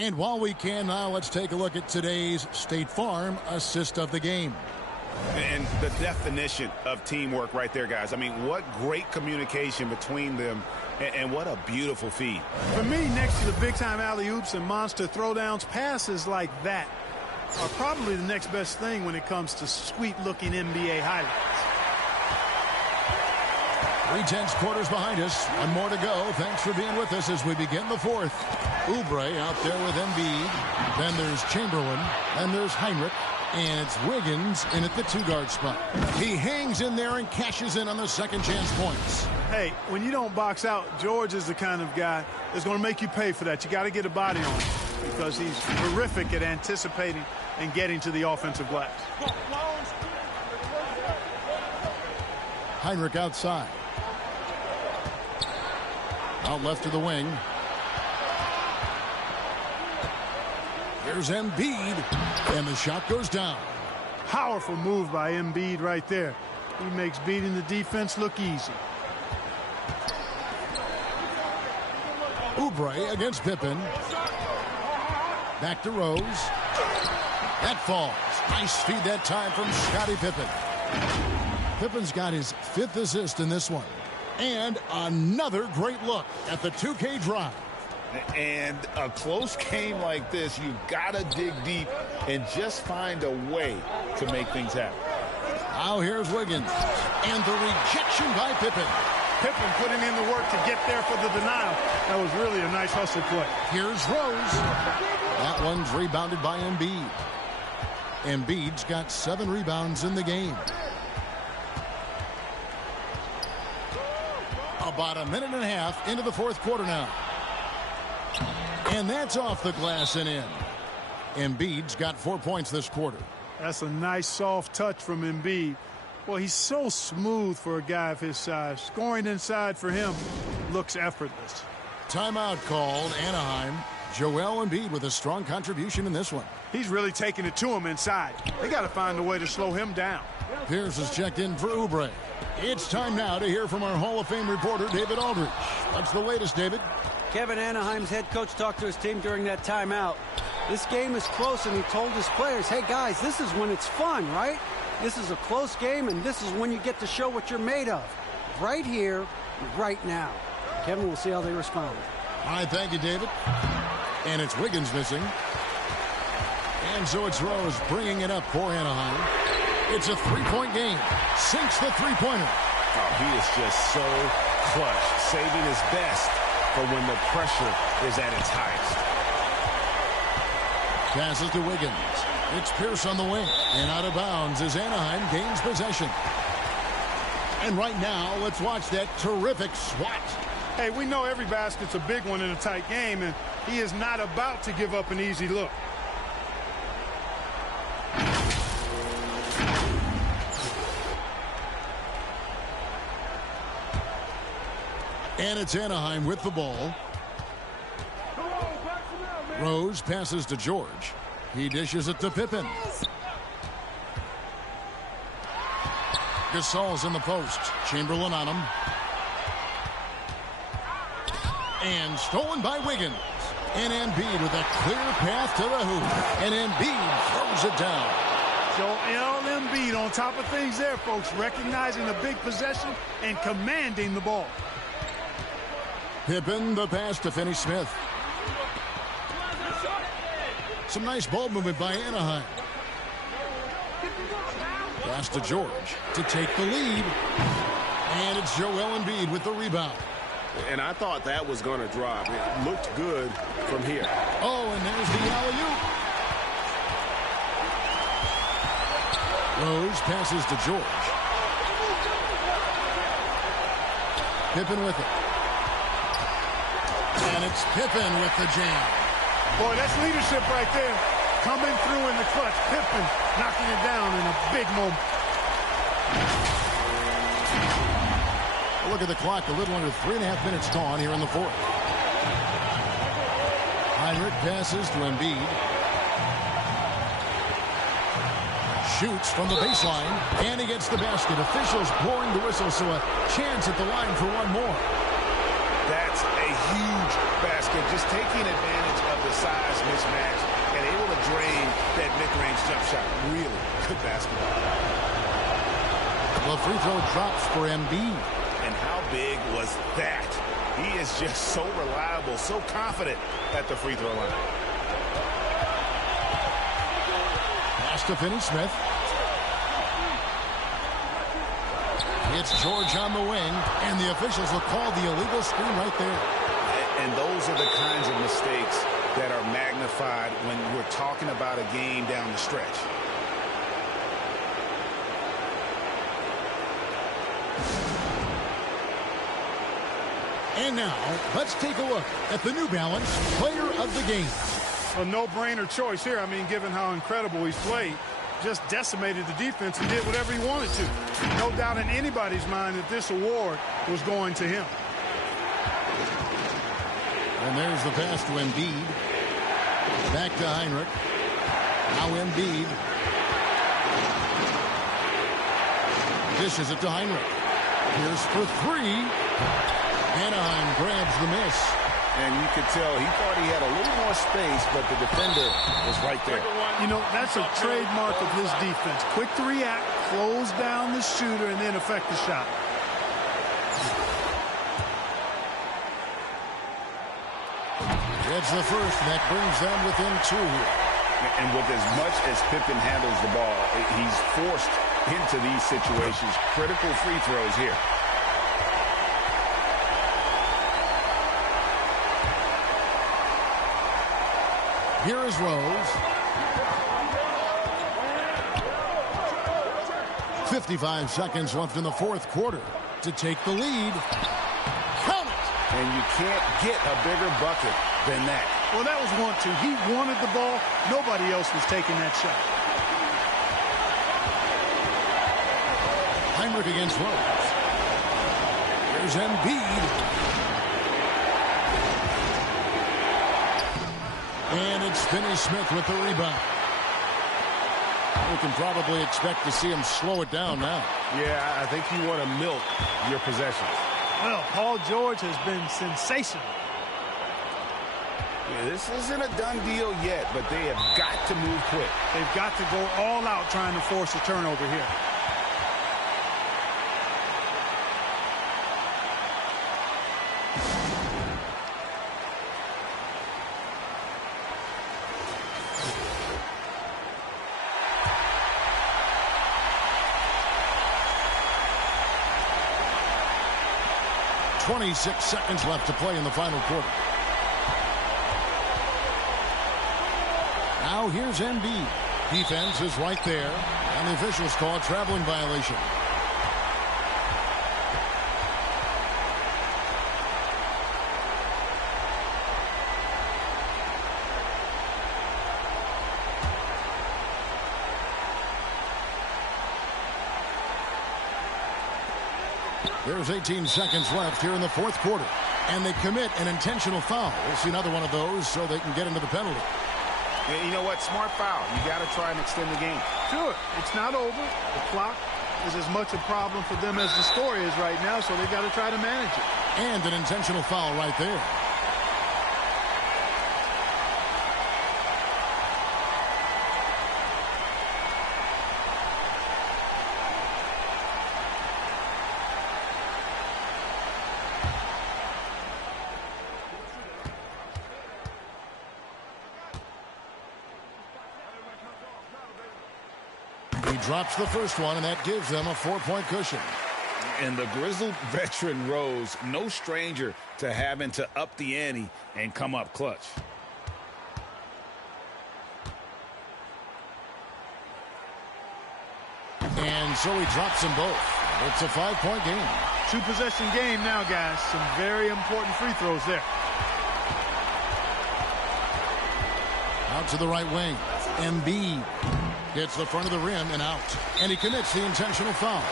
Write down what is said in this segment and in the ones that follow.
And while we can now, let's take a look at today's State Farm assist of the game. And the definition of teamwork right there, guys. I mean, what great communication between them, and what a beautiful feed. For me, next to the big-time alley-oops and monster throwdowns, passes like that are probably the next best thing when it comes to sweet-looking NBA highlights. 3/10 quarters behind us. One more to go. Thanks for being with us as we begin the fourth. Oubre out there with Embiid. Then there's Chamberlain. Then there's Heinrich. And it's Wiggins in at the two-guard spot. He hangs in there and cashes in on the second chance points. Hey, when you don't box out, George is the kind of guy that's going to make you pay for that. You got to get a body on him because he's terrific at anticipating and getting to the offensive glass. Heinrich outside. Out left to the wing. Here's Embiid, and the shot goes down. Powerful move by Embiid right there. He makes beating the defense look easy. Oubre against Pippen. Back to Rose. That falls. Nice feed that time from Scottie Pippen. Pippen's got his 5th assist in this one. And another great look at the 2K drive. And a close game like this, you've got to dig deep and just find a way to make things happen. Now here's Wiggins. And the rejection by Pippen. Pippen putting in the work to get there for the denial. That was really a nice hustle play. Here's Rose. That one's rebounded by Embiid. Embiid's got 7 rebounds in the game. About a minute and a half into the fourth quarter now. And that's off the glass and in. Embiid's got 4 points this quarter. That's a nice soft touch from Embiid. Well, he's so smooth for a guy of his size. Scoring inside for him looks effortless. Timeout called, Anaheim. Joel Embiid with a strong contribution in this one. He's really taking it to him inside. They got to find a way to slow him down. Pierce has checked in for Oubre. It's time now to hear from our Hall of Fame reporter, David Aldridge. What's the latest, David? Kevin, Anaheim's head coach talked to his team during that timeout. This game is close, and he told his players, hey, guys, this is when it's fun, right? This is a close game, and this is when you get to show what you're made of. Right here, right now. Kevin, we'll see how they respond. All right, thank you, David. And it's Wiggins missing. And so it's Rose bringing it up for Anaheim. It's a 3-point game. Sinks the three-pointer. Oh, he is just so clutch, saving his best for when the pressure is at its highest. Passes to Wiggins. It's Pierce on the wing. And out of bounds as Anaheim gains possession. And right now, let's watch that terrific swat. Hey, we know every basket's a big one in a tight game, and he is not about to give up an easy look. And it's Anaheim with the ball. Rose passes to George. He dishes it to Pippen. Gasol's in the post. Chamberlain on him. And stolen by Wiggins. And Embiid with a clear path to the hoop. And Embiid throws it down. Joel Embiid on top of things there, folks. Recognizing a big possession and commanding the ball. Pippen, the pass to Finney Smith. Some nice ball movement by Anaheim. Pass to George to take the lead. And it's Joel Embiid with the rebound. And I thought that was going to drop. It looked good from here. Oh, and there's the alley-oop. Rose passes to George. Pippen with it. And it's Pippen with the jam. Boy, that's leadership right there. Coming through in the clutch. Pippen knocking it down in a big moment. Look at the clock. A little under 3.5 minutes gone here in the fourth. Heinrich passes to Embiid. Shoots from the baseline. And he gets the basket. Officials blowing the whistle, so a chance at the line for one more. That's a huge basket. Just taking advantage of the size drain that mid-range jump shot. Really good basketball. The free throw drops for Embiid. And how big was that? He is just so reliable, so confident at the free throw line. Pass to Finney-Smith. It's George on the wing, and the officials will call the illegal screen right there. And those are the kinds of mistakes that are magnified when we're talking about a game down the stretch. And now, let's take a look at the New Balance Player of the Game. A no-brainer choice here. I mean, given how incredible he's played, just decimated the defense and did whatever he wanted to. No doubt in anybody's mind that this award was going to him. And there's the pass to Embiid. Back to Heinrich. Now Embiid. Dishes it to Heinrich. Here's for three. Anaheim grabs the miss. And you could tell he thought he had a little more space, but the defender was right there. You know, that's a trademark of his defense. Quick to react, close down the shooter, and then affect the shot. It's the first, and that brings them within two here. And with as much as Pippen handles the ball, he's forced into these situations. Critical free throws here. Here is Rose. 55 seconds left in the fourth quarter to take the lead. Count it! And you can't get a bigger bucket than that. Well, that was 1-2. He wanted the ball. Nobody else was taking that shot. Heinrich against Rose. Here's Embiid. And it's Finney-Smith with the rebound. We can probably expect to see him slow it down now. Yeah, I think you want to milk your possessions. Well, Paul George has been sensational. Yeah, this isn't a done deal yet, but they have got to move quick. They've got to go all out trying to force a turnover here. .26 seconds left to play in the final quarter. Now here's Embiid. Defense is right there, and the officials call a traveling violation. There's 18 seconds left here in the fourth quarter. And they commit an intentional foul. We'll see another one of those so they can get into the penalty. And you know what? Smart foul. You got to try and extend the game. Sure. It's not over. The clock is as much a problem for them as the score is right now, so they've got to try to manage it. And an intentional foul right there. Drops the first one, and that gives them a 4-point cushion. And the grizzled veteran Rose, no stranger to having to up the ante and come up clutch. And so he drops them both. It's a 5-point game. Two-possession game now, guys. Some very important free throws there. Out to the right wing. Embiid hits the front of the rim and out. And he commits the intentional foul.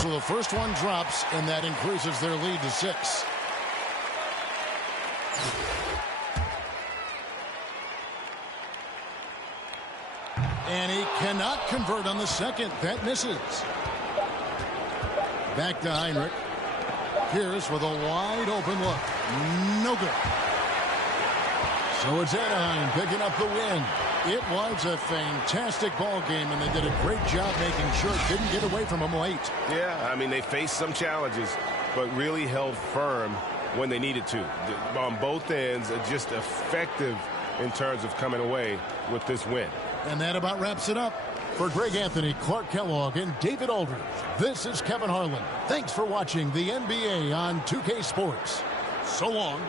So the first one drops, and that increases their lead to 6. Cannot convert on the second. That misses. Back to Heinrich. Pierce with a wide open look. No good. So it's Anaheim picking up the win. It was a fantastic ball game, and they did a great job making sure it didn't get away from them late. Yeah, I mean, they faced some challenges, but really held firm when they needed to. On both ends, just effective in terms of coming away with this win. And that about wraps it up. For Greg Anthony, Clark Kellogg, and David Aldridge, this is Kevin Harlan. Thanks for watching the NBA on 2K Sports. So long.